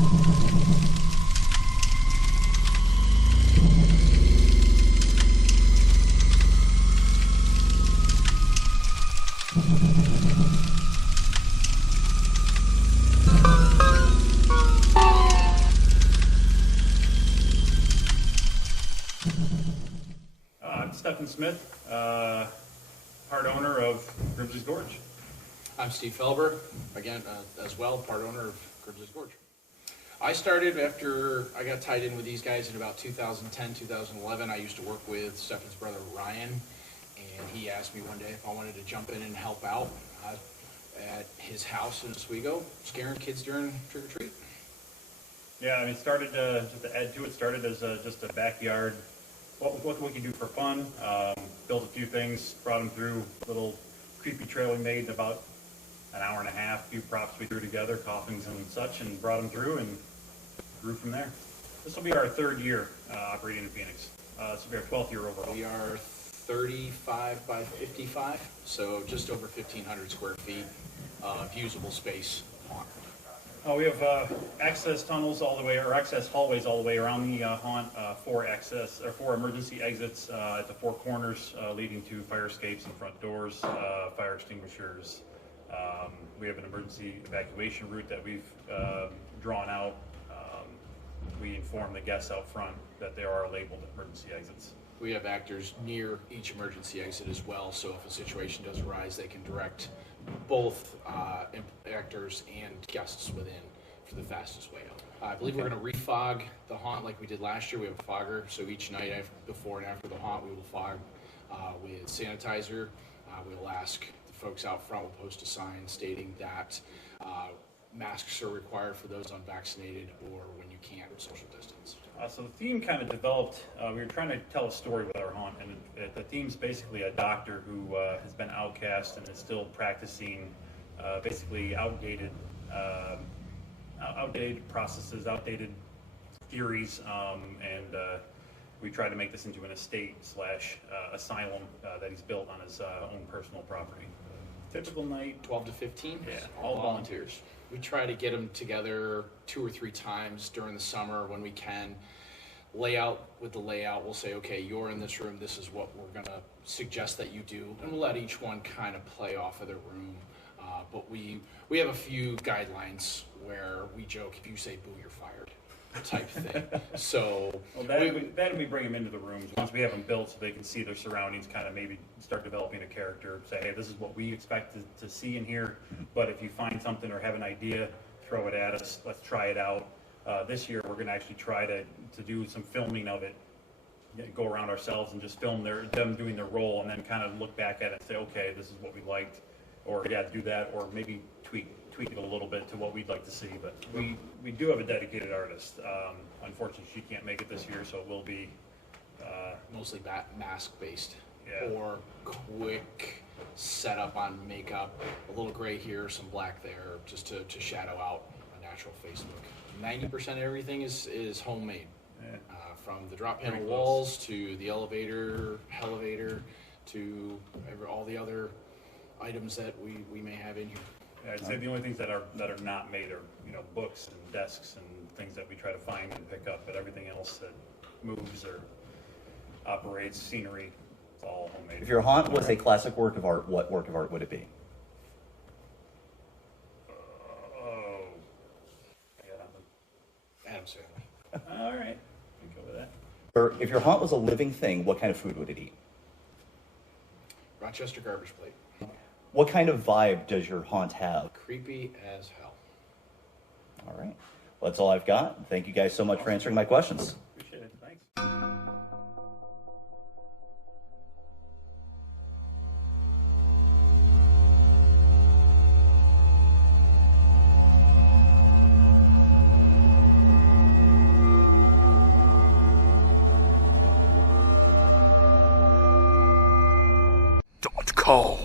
I'm Stefan Smith, part owner of Grimsleys Gorge. I'm Steve Felber, again, as well, part owner of Grimsleys Gorge. I started after I got tied in with these guys in about 2010, 2011. I used to work with Stefan's brother, Bryan, and he asked me one day if I wanted to jump in and help out at his house in Oswego, scaring kids during trick-or-treat. Yeah, I mean, it started, just to add to it, started as just a backyard, what we could do for fun. Built a few things, brought them through, little creepy trail we made in about an hour and a half, a few props we threw together, coffins and such, and brought them through and grew from there. This will be our third year operating in Phoenix. This will be our 12th year overall. We are 35 by 55, so just over 1,500 square feet of usable space. We have access tunnels all the way, or access hallways all the way around the haunt, four emergency exits at the four corners leading to fire escapes and front doors, fire extinguishers. We have an emergency evacuation route that we've drawn out. We inform the guests out front that there are labeled emergency exits. We have actors near each emergency exit as well, so if a situation does arise, they can direct both actors and guests within for the fastest way out. I believe we're going to refog the haunt like we did last year. We have a fogger, so each night before and after the haunt, we will fog with sanitizer. We will ask the folks out front, we'll post a sign stating that masks are required for those unvaccinated or when you can't social distance. So the theme kind of developed, we were trying to tell a story with our haunt, and the theme's basically a doctor who has been outcast and is still practicing basically outdated processes, outdated theories, and we tried to make this into an estate/asylum that he's built on his own personal property. Typical night, 12 to 15? Yeah, all volunteers. We try to get them together 2 or 3 times during the summer when we can. With the layout, we'll say, okay, you're in this room, this is what we're gonna suggest that you do, and we'll let each one kind of play off of their room. But we have a few guidelines where we joke, if you say boo, you're fired, type thing. So then we bring them into the rooms once we have them built so they can see their surroundings, kind of maybe start developing a character, say, hey, this is what we expect to see in here, but if you find something or have an idea, throw it at us, let's try it out. This year we're going to actually try to do some filming of it, go around ourselves and just film them doing their role, and then kind of look back at it and say, okay, this is what we liked, or yeah, do that, or maybe tweak it a little bit to what we'd like to see. But we do have a dedicated artist. Unfortunately, she can't make it this year, so it will be mostly mask based, yeah, or quick setup on makeup, a little gray here, some black there, just to shadow out a natural face look. 90% of everything is homemade, yeah. From the drop panel walls to the elevator to all the other items that we may have in here. Yeah, I'd say the only things that are not made are, books and desks and things that we try to find and pick up, but everything else that moves or operates, scenery, it's all homemade. If your haunt was a classic work of art, what work of art would it be? Adam Sandler. All right, we can go with that. Or if your haunt was a living thing, what kind of food would it eat? Rochester garbage plate. What kind of vibe does your haunt have? Creepy as hell. All right. Well, that's all I've got. Thank you guys so much for answering my questions. Appreciate it. Thanks. Don't call